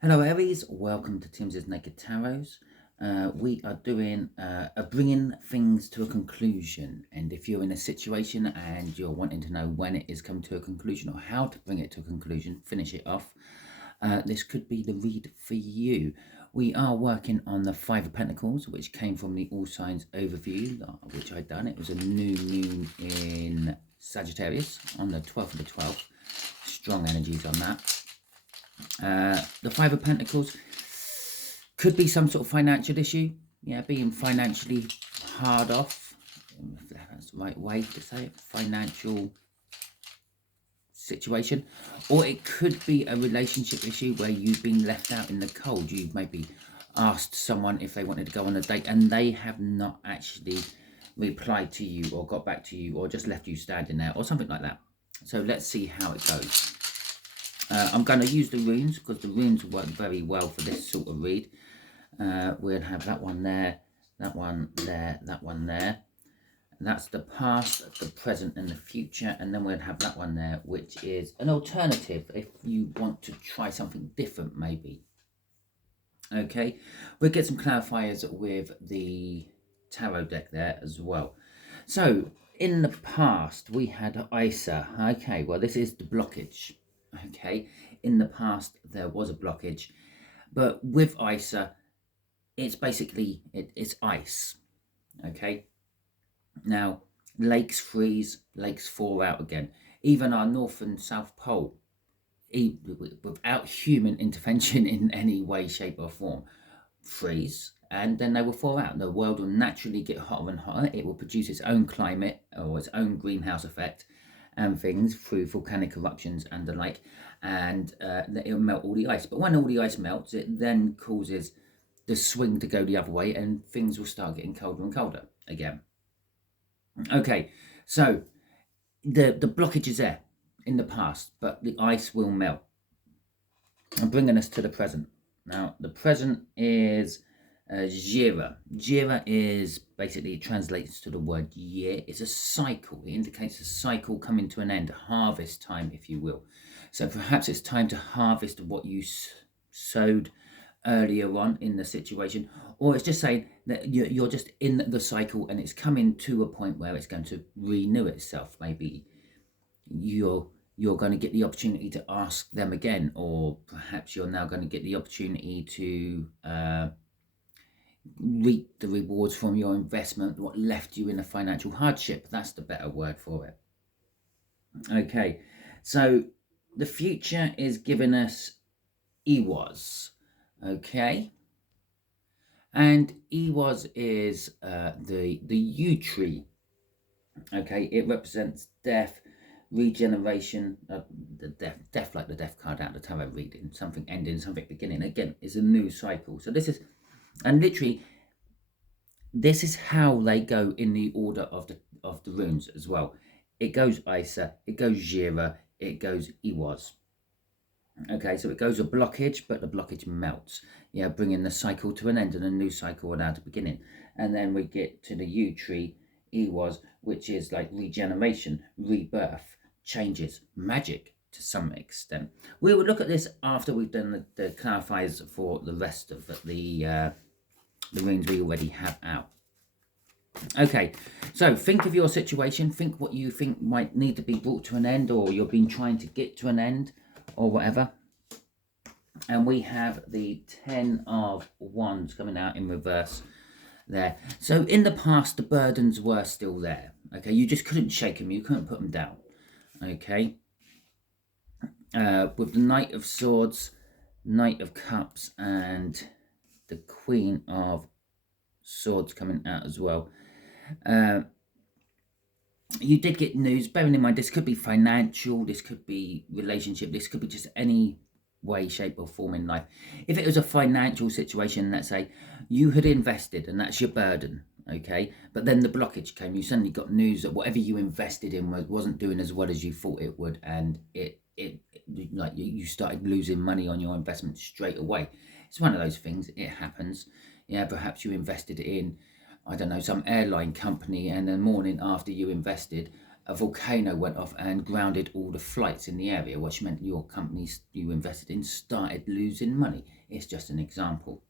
Hello Aries, welcome to Timsy Naked Tarot. We are doing bringing things to a conclusion, and if you're in a situation and you're wanting to know when it is coming to a conclusion or how to bring it to a conclusion, finish it off, this could be the read for you. We are working on the Five of Pentacles, which came from the All Signs overview, which I'd done. It was a new moon in Sagittarius on the 12th of the 12th. Strong energies on that. The Five of Pentacles could be some sort of financial issue. Yeah, being financially hard off. If that's the right way to say it. Financial situation. Or it could be a relationship issue where you've been left out in the cold. You've maybe asked someone if they wanted to go on a date and they have not actually replied to you or got back to you or just left you standing there or something like that. So let's see how it goes. I'm going to use the runes because the runes work very well for this sort of read. We'll have that one there, that one there, that one there. And that's the past, the present and the future. And then we'll have that one there, which is an alternative if you want to try something different maybe. Okay, we'll get some clarifiers with the tarot deck there as well. So in the past we had Isa. Okay, well this is the blockage. Okay, in the past there was a blockage, but with Isa it's basically it's ice. Okay, now lakes freeze, lakes thaw out again. Even our north and south pole, without human intervention in any way, shape or form, freeze, and then they will thaw out. The world will naturally get hotter and hotter. It will produce its own climate or its own greenhouse effect and things through volcanic eruptions and the like, and it will melt all the ice. But when all the ice melts, it then causes the swing to go the other way and things will start getting colder and colder again. Okay, so the blockage is there in the past, but the ice will melt. And bringing us to the present. Now, the present is Jira. Jira is basically, it translates to the word year. It's a cycle. It indicates a cycle coming to an end, harvest time, if you will. So perhaps it's time to harvest what you sowed earlier on in the situation, or it's just saying that you're just in the cycle and it's coming to a point where it's going to renew itself. Maybe you're going to get the opportunity to ask them again, or perhaps you're now going to get the opportunity to reap the rewards from your investment, what left you in a financial hardship. That's the better word for it. Okay, so the future is giving us EWAS. Okay, and EWAS is the yew tree. Okay, it represents death, regeneration, the death like the death card out of the tarot reading, something ending, something beginning. Again, is a new cycle. So this is, and literally, this is how they go in the order of the runes as well. It goes Isa, it goes Jira, it goes Iwas. Okay, so it goes a blockage, but the blockage melts. Yeah, bringing the cycle to an end and a new cycle without a beginning. And then we get to the yew tree, Iwas, which is like regeneration, rebirth, changes, magic to some extent. We will look at this after we've done the clarifiers for the rest of the runes we already have out. Okay, so think of your situation, think what you think might need to be brought to an end, or you've been trying to get to an end, or whatever. And we have the 10 of Wands coming out in reverse there. So in the past, the burdens were still there. Okay, you just couldn't shake them, you couldn't put them down. Okay, with the Knight of Swords, Knight of Cups, and the Queen of Swords coming out as well. You did get news, bearing in mind this could be financial, this could be relationship, this could be just any way, shape or form in life. If it was a financial situation, let's say you had invested and that's your burden, okay, but then the blockage came, you suddenly got news that whatever you invested in wasn't doing as well as you thought it would, and it like you started losing money on your investment straight away. It's one of those things, it happens. Yeah, perhaps you invested in, I don't know, some airline company, and the morning after you invested, a volcano went off and grounded all the flights in the area, which meant your companies you invested in started losing money. It's just an example.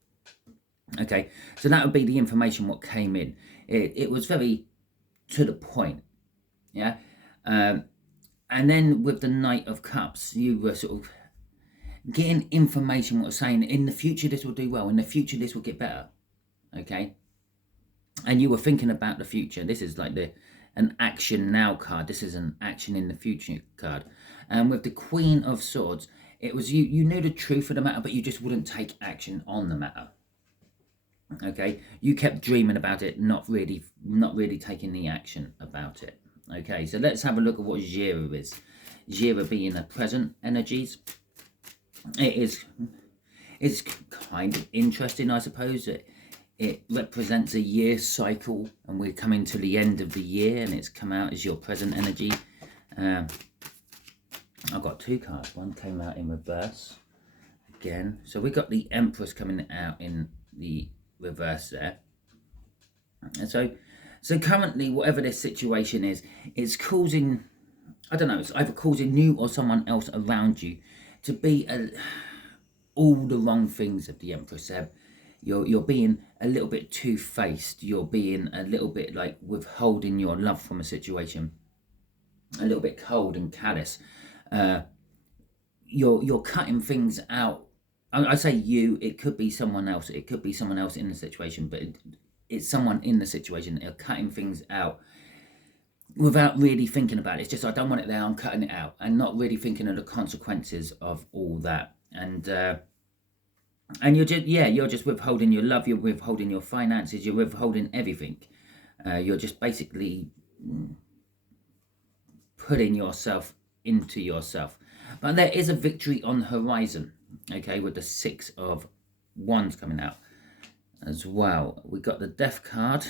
Okay, so that would be the information what came in. It was very to the point, yeah. And then with the Knight of Cups, you were sort of getting information what was saying in the future this will do well, in the future this will get better, okay. And you were thinking about the future. This is like an action now card. This is an action in the future card. And with the Queen of Swords, it was you knew the truth of the matter, but you just wouldn't take action on the matter. Okay, you kept dreaming about it, not really taking the action about it. Okay, so let's have a look at what Jira is. Jira being the present energies. It's kind of interesting, I suppose. It represents a year cycle, and we're coming to the end of the year, and it's come out as your present energy. I've got two cards. One came out in reverse again. So we got the Empress coming out in the reverse there. And so currently, whatever this situation is, it's causing, I don't know, it's either causing you or someone else around you to be all the wrong things of the Empress. You're being a little bit two-faced. You're being a little bit like withholding your love from a situation, a little bit cold and callous. You're cutting things out. I say you, it could be someone else. It could be someone else in the situation, but it's someone in the situation. They're cutting things out without really thinking about it. It's just, I don't want it there, I'm cutting it out, and not really thinking of the consequences of all that. And you're just withholding your love, you're withholding your finances, you're withholding everything. You're just basically putting yourself into yourself. But there is a victory on the horizon, okay, with the Six of Wands coming out as well. We got the Death card,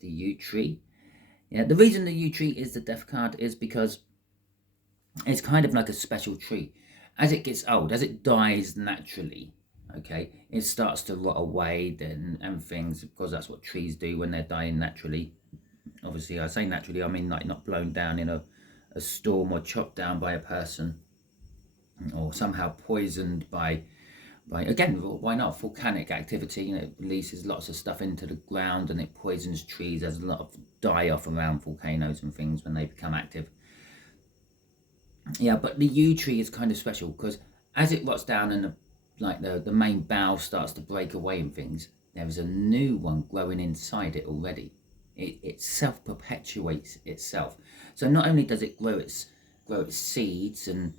the Yew Tree. Yeah, the reason the Yew Tree is the Death card is because it's kind of like a special tree. As it gets old, as it dies naturally, okay, it starts to rot away and things, because that's what trees do when they're dying naturally. Obviously, I say naturally, I mean like not blown down in a storm or chopped down by a person, or somehow poisoned by again, why not, volcanic activity. You know, it releases lots of stuff into the ground and it poisons trees. There's a lot of die-off around volcanoes and things when they become active. Yeah, but the yew tree is kind of special because as it rots down and the main bough starts to break away and things, there is a new one growing inside it already. It self-perpetuates itself. So not only does it grow its seeds and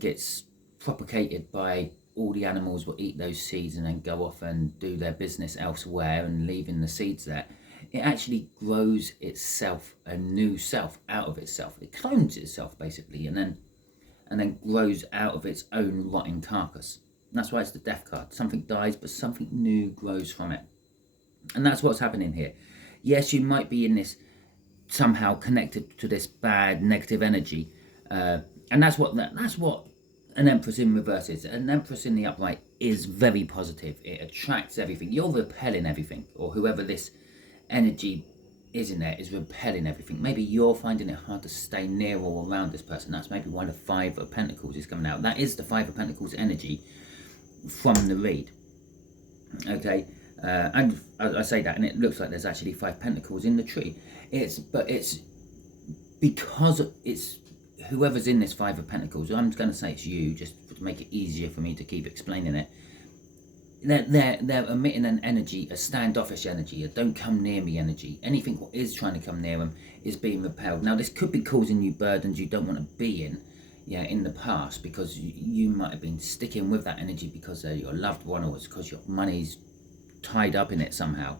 gets propagated by all the animals will eat those seeds and then go off and do their business elsewhere and leaving the seeds there, it actually grows itself a new self out of itself. It clones itself basically, and then grows out of its own rotting carcass. And that's why it's the Death card. Something dies, but something new grows from it. And that's what's happening here. Yes, you might be in this somehow connected to this bad negative energy, and that's what an Empress in reverse is. An Empress in the upright is very positive. It attracts everything. You're repelling everything, or whoever this energy is in there is repelling everything. Maybe you're finding it hard to stay near or around this person. That's maybe why the Five of Pentacles is coming out. That is the Five of Pentacles energy from the read. Okay, and I say that, and it looks like there's actually 5 pentacles in the tree. It's because it's whoever's in this 5 of Pentacles. I'm going to say it's you, just to make it easier for me to keep explaining it. They're emitting an energy, a standoffish energy, a don't come near me energy. Anything what is trying to come near them is being repelled. Now this could be causing you burdens you don't want to be in, yeah, in the past, because you might have been sticking with that energy because they're your loved one, or it's because your money's tied up in it somehow.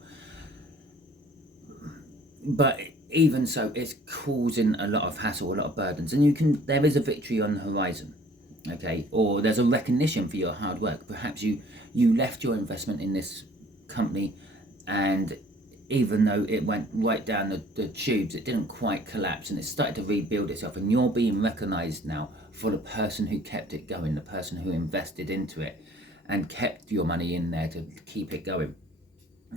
But even so, it's causing a lot of hassle, a lot of burdens, and there is a victory on the horizon, okay, or there's a recognition for your hard work. Perhaps you left your investment in this company, and even though it went right down the tubes, it didn't quite collapse, and it started to rebuild itself, and you're being recognized now for the person who kept it going, the person who invested into it and kept your money in there to keep it going.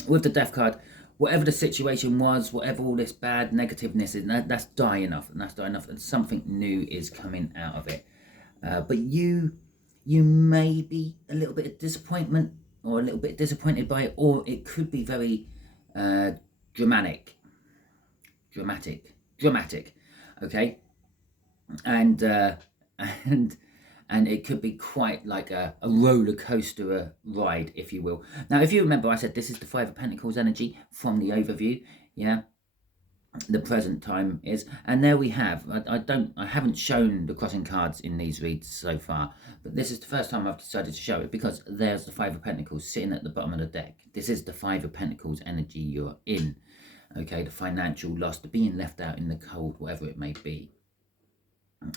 With the Death card, whatever the situation was, whatever all this bad negativeness is, that's dying off, and something new is coming out of it. But you may be a little bit of disappointment, or a little bit disappointed by it, or it could be very dramatic, okay, and and it could be quite like a roller coaster ride, if you will. Now, if you remember, I said this is the Five of Pentacles energy from the overview, yeah. The present time is, and there we have. I haven't shown the crossing cards in these reads so far, but this is the first time I've decided to show it, because there's the Five of Pentacles sitting at the bottom of the deck. This is the Five of Pentacles energy you're in, okay? The financial loss, the being left out in the cold, whatever it may be.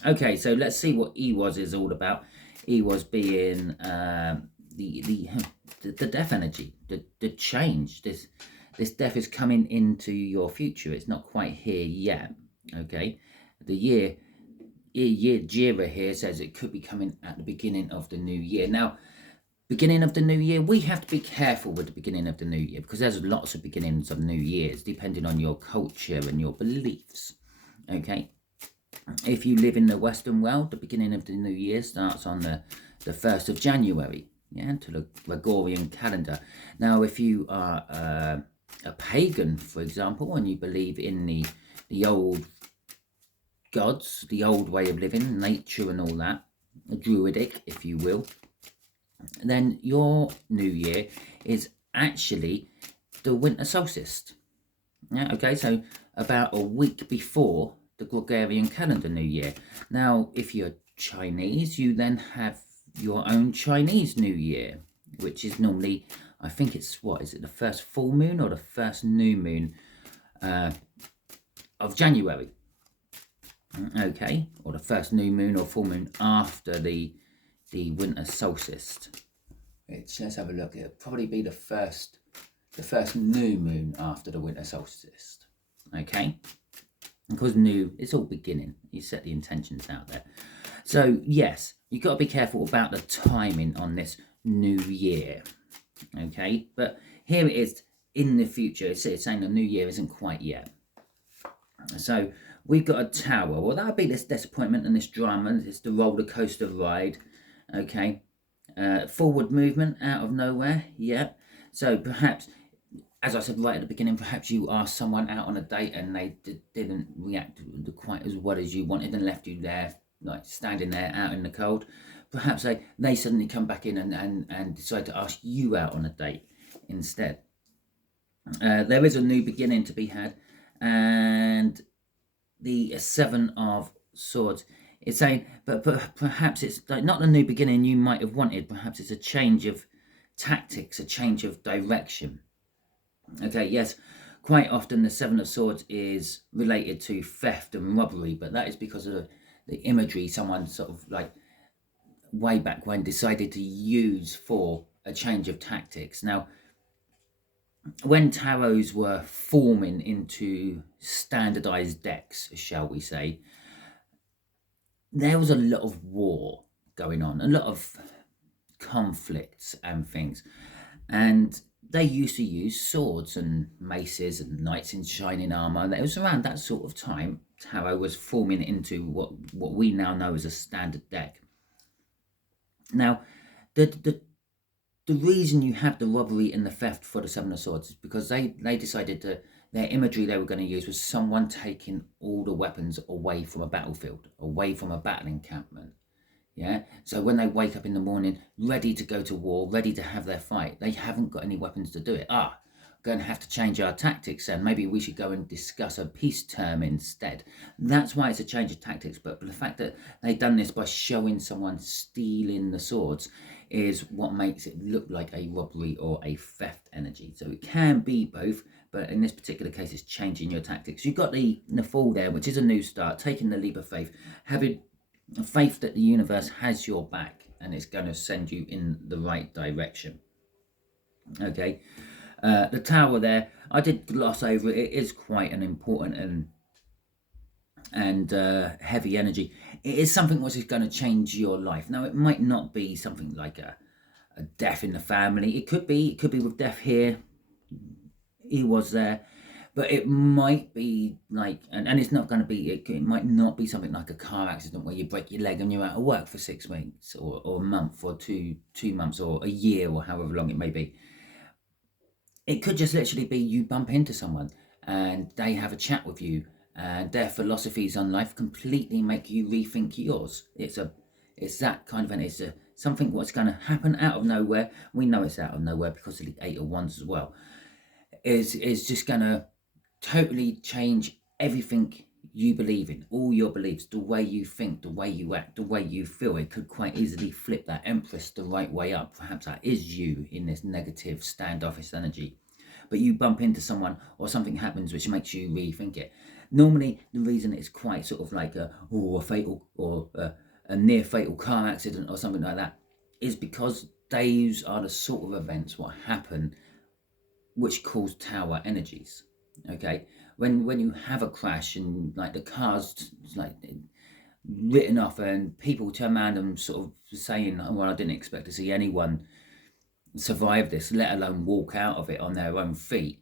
Okay, so let's see what EWOS is all about. EWOS being the death energy, the change. This death is coming into your future. It's not quite here yet. Okay, the year Jira here says it could be coming at the beginning of the new year. Now, beginning of the new year, we have to be careful with the beginning of the new year, because there's lots of beginnings of new years depending on your culture and your beliefs. Okay. If you live in the Western world, the beginning of the new year starts on the 1st of January, yeah, to the Gregorian calendar. Now, if you are a pagan, for example, and you believe in the old gods, the old way of living, nature and all that, druidic, if you will, then your new year is actually the winter solstice. Yeah, okay, so about a week before the Gregorian calendar new year. Now, if you're Chinese, you then have your own Chinese New Year, which is normally, I think it's, what is it, the first full moon or the first new moon of January? Okay, or the first new moon or full moon after the winter solstice. Let's have a look. It'll probably be the first new moon after the winter solstice. Okay. Because new, it's all beginning. You set the intentions out there. So, yes, you've got to be careful about the timing on this new year. Okay? But here it is in the future. It's saying the new year isn't quite yet. So, we've got a tower. Well, that'll be this disappointment and this drama. It's the roller coaster ride. Okay? Forward movement out of nowhere. Yeah. So, perhaps, as I said right at the beginning, perhaps you asked someone out on a date and they didn't react quite as well as you wanted and left you there, like standing there out in the cold. Perhaps they suddenly come back in and decide to ask you out on a date instead. There is a new beginning to be had, and the Seven of Swords is saying, but perhaps it's like not the new beginning you might have wanted. Perhaps it's a change of tactics, a change of direction. Okay, yes, quite often the Seven of Swords is related to theft and robbery, but that is because of the imagery someone sort of like way back when decided to use for a change of tactics. Now, when tarots were forming into standardized decks, shall we say, there was a lot of war going on, a lot of conflicts and things, and they used to use swords and maces and knights in shining armor. It was around that sort of time tarot was forming into what we now know as a standard deck. Now, the reason you have the robbery and the theft for the Seven of Swords is because they decided that their imagery they were going to use was someone taking all the weapons away from a battlefield, away from a battle encampment. Yeah, so when they wake up in the morning, ready to go to war, ready to have their fight, they haven't got any weapons to do it. Going to have to change our tactics, and maybe we should go and discuss a peace term instead. That's why it's a change of tactics. But the fact that they've done this by showing someone stealing the swords is what makes it look like a robbery or a theft energy. So it can be both, but in this particular case, it's changing your tactics. You've got the Fool there, which is a new start, taking the leap of faith, having faith that the universe has your back and it's going to send you in the right direction. Okay, the Tower there, I did gloss over it. It is quite an important and heavy energy. It is something which is going to change your life. Now, it might not be something like a death in the family. It could be with death here he was there. But it might be like, and it's not going to be, it might not be something like a car accident where you break your leg and you're out of work for 6 weeks or a month or 2 months or a year or however long it may be. It could just literally be you bump into someone and they have a chat with you and their philosophies on life completely make you rethink yours. It's that kind of an, something what's going to happen out of nowhere. We know it's out of nowhere because of the 8 of Wands as well. Is just going to totally change everything you believe in, all your beliefs, the way you think, the way you act, the way you feel. It could quite easily flip that Empress the right way up. Perhaps that is you in this negative standoffish energy. But you bump into someone or something happens which makes you rethink it. Normally, the reason it's quite sort of like a fatal or a near fatal car accident or something like that is because those are the sort of events what happen which cause tower energies. Okay, when you have a crash and like the car's like written off and people turn around and sort of saying, oh, well, I didn't expect to see anyone survive this, let alone walk out of it on their own feet,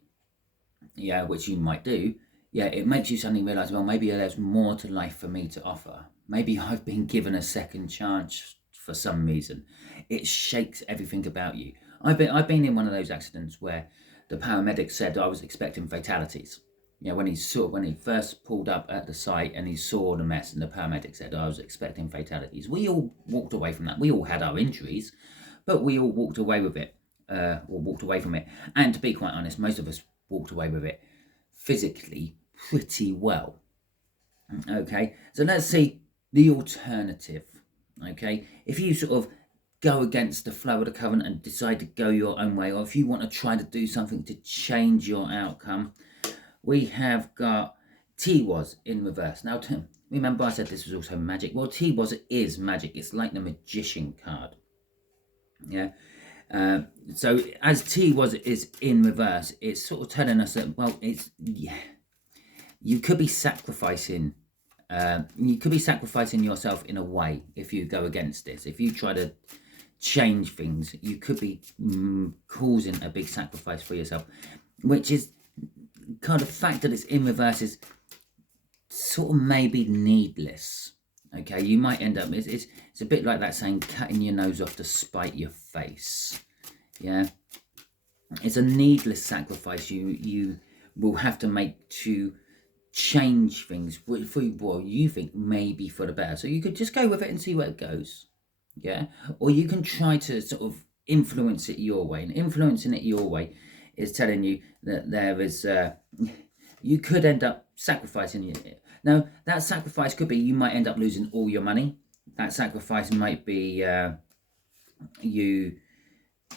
yeah, which you might do, yeah, it makes you suddenly realize, well, maybe there's more to life for me to offer. Maybe I've been given a second chance for some reason. It shakes everything about you. I've been in one of those accidents where the paramedic said I was expecting fatalities. Yeah, when he first pulled up at the site and he saw the mess, and the paramedic said I was expecting fatalities. We all walked away from that. We all had our injuries, but we all walked away with it, or walked away from it. And to be quite honest, most of us walked away with it physically pretty well. Okay, so let's see the alternative. Okay, if you sort of go against the flow of the current and decide to go your own way, or if you want to try to do something to change your outcome, we have got T-Was in reverse. Now, remember I said this was also magic. Well, T-Was is magic. It's like the Magician card. Yeah. So as T-Was is in reverse, it's sort of telling us that, well, you could be sacrificing. You could be sacrificing yourself in a way if you go against this. If you try to change things, you could be causing a big sacrifice for yourself, which is kind of fact that it's in reverse is sort of maybe needless. Okay, you might end up, it's a bit like that saying, cutting your nose off to spite your face. Yeah, it's a needless sacrifice you will have to make to change things for you think maybe for the better. So you could just go with it and see where it goes. Yeah, or you can try to sort of influence it your way, and influencing it your way is telling you that there is you could end up sacrificing it. Now that sacrifice could be you might end up losing all your money. That sacrifice might be you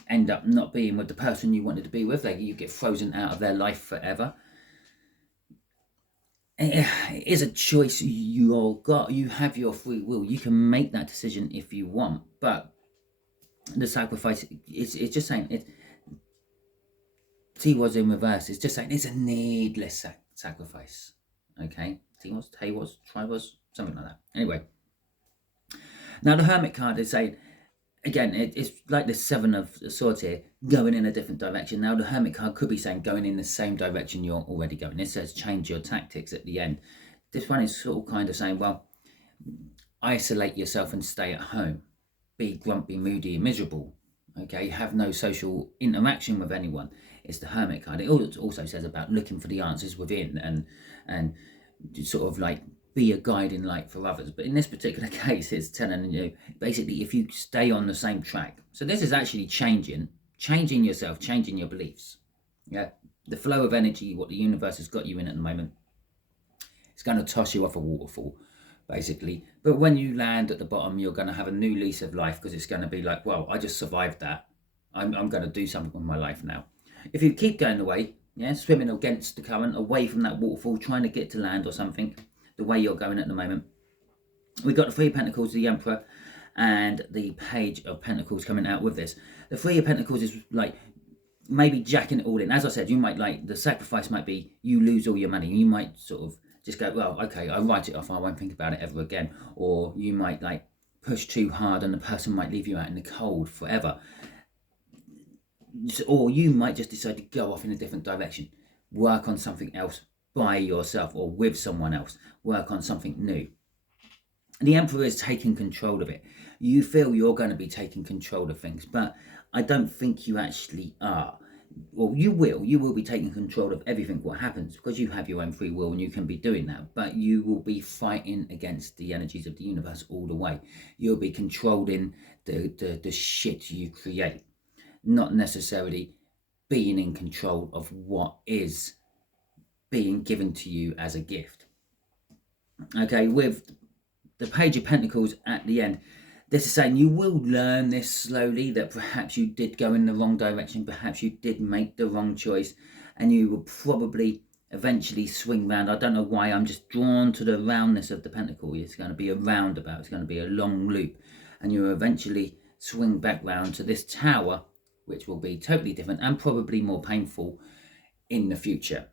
end up not being with the person you wanted to be with. Like you get frozen out of their life forever. It is a choice you all got. You have your free will. You can make that decision if you want, but the sacrifice, it's just saying it. T-Was in reverse. It's just saying it's a needless sacrifice. Okay, T-Was, T-Was, Tri-Was, something like that. Anyway, now the Hermit card is saying, again, it's like the Seven of Swords here, going in a different direction. Now the Hermit card could be saying going in the same direction you're already going. It says change your tactics at the end. This one is sort of kind of saying, well, isolate yourself and stay at home. Be grumpy, moody, and miserable. Okay, have no social interaction with anyone. It's the Hermit card. It also says about looking for the answers within and sort of like be a guiding light for others. But in this particular case, it's telling you basically if you stay on the same track. So this is actually changing yourself, changing your beliefs. Yeah, the flow of energy, what the universe has got you in at the moment, it's going to toss you off a waterfall, basically. But when you land at the bottom, you're going to have a new lease of life because it's going to be like, well, I just survived that. I'm going to do something with my life now. If you keep going away, yeah, swimming against the current, away from that waterfall, trying to get to land or something, the way you're going at the moment, we've got the Three of Pentacles, the Emperor, and the Page of Pentacles coming out with this. The Three of Pentacles is like maybe jacking it all in. As I said, you might like, the sacrifice might be you lose all your money. You might sort of just go, well, okay, I'll write it off. I won't think about it ever again. Or you might like push too hard and the person might leave you out in the cold forever. or you might just decide to go off in a different direction, work on something else by yourself or with someone else, work on something new. The Emperor is taking control of it. You feel you're going to be taking control of things, but I don't think you actually are. Well, you will be taking control of everything what happens, because you have your own free will and you can be doing that, but you will be fighting against the energies of the universe all the way. You'll be controlling the shit you create, not necessarily being in control of what is being given to you as a gift. Okay, with the Page of Pentacles at the end, this is saying you will learn this slowly, that perhaps you did go in the wrong direction, perhaps you did make the wrong choice, and you will probably eventually swing round. I don't know why, I'm just drawn to the roundness of the pentacle. It's going to be a roundabout, it's going to be a long loop, and you will eventually swing back round to this tower, which will be totally different and probably more painful in the future.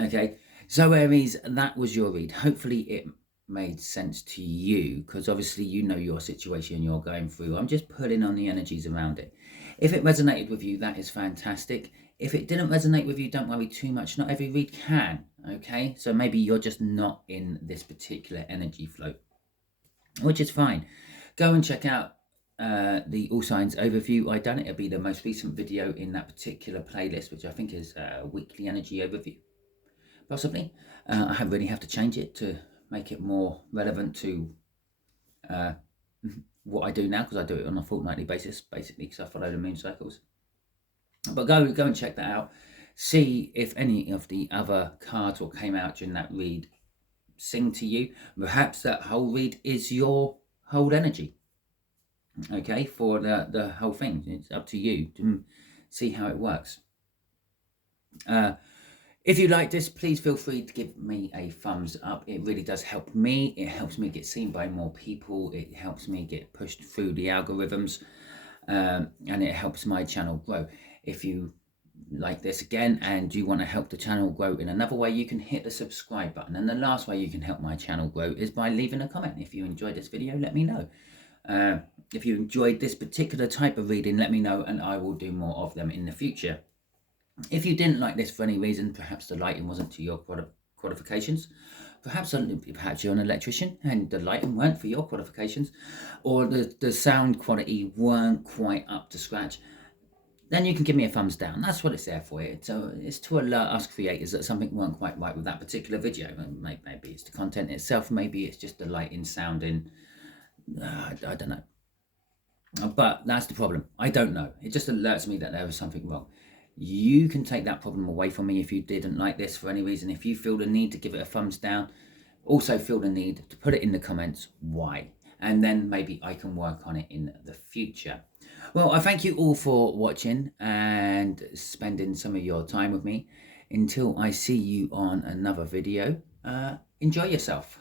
Okay, so Aries, that was your read. Hopefully it made sense to you, because obviously you know your situation you're going through. I'm just pulling on the energies around it. If it resonated with you, that is fantastic. If it didn't resonate with you, don't worry too much. Not every read can, okay? So maybe you're just not in this particular energy flow, which is fine. Go and check out the All Signs overview. I done it. It'll be the most recent video in that particular playlist, which I think is weekly energy overview. Possibly. I really have to change it to make it more relevant to what I do now, because I do it on a fortnightly basis, basically, because I follow the moon cycles. But go and check that out. See if any of the other cards what came out during that read sing to you. Perhaps that whole read is your whole energy. Okay, for the whole thing. It's up to you to see how it works. If you like this, please feel free to give me a thumbs up. It really does help me. It helps me get seen by more people. It helps me get pushed through the algorithms, and it helps my channel grow. If you like this again and you want to help the channel grow in another way, you can hit the subscribe button. And the last way you can help my channel grow is by leaving a comment. If you enjoyed this video, let me know. If you enjoyed this particular type of reading, let me know, and I will do more of them in the future. If you didn't like this for any reason, perhaps the lighting wasn't to your qualifications, perhaps you're an electrician and the lighting weren't for your qualifications, or the sound quality weren't quite up to scratch, then you can give me a thumbs down. That's what it's there for. It's to alert us creators that something weren't quite right with that particular video. Maybe it's the content itself, maybe it's just the lighting, sounding, I don't know. But that's the problem. I don't know. It just alerts me that there was something wrong. You can take that problem away from me if you didn't like this for any reason. If you feel the need to give it a thumbs down, also feel the need to put it in the comments why, and then maybe I can work on it in the future. Well, I thank you all for watching and spending some of your time with me. Until I see you on another video, enjoy yourself.